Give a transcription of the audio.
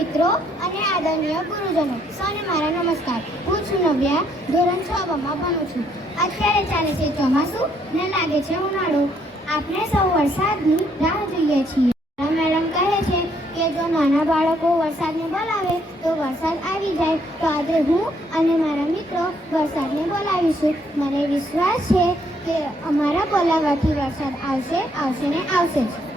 મિત્રો અને આદરણીય ગુરુજનો, સૌને મારા નમસ્કાર. હું છું નવ્યા, ધોરણ 6 માં ભણું છું. અત્યારે ચાલે છે ચોમાસું ને લાગે છે ઉનાળો. આપણે સૌ વરસાદની રાહ જોઈએ છીએ. મેડમ કહે છે કે જો નાના બાળકો વરસાદને બોલાવે તો વરસાદ આવી જાય. તો આજે હું અને મારા મિત્રો વરસાદને બોલાવીશું. મને વિશ્વાસ છે કે અમારા બોલાવવાથી વરસાદ આવશે ને આવશે જ.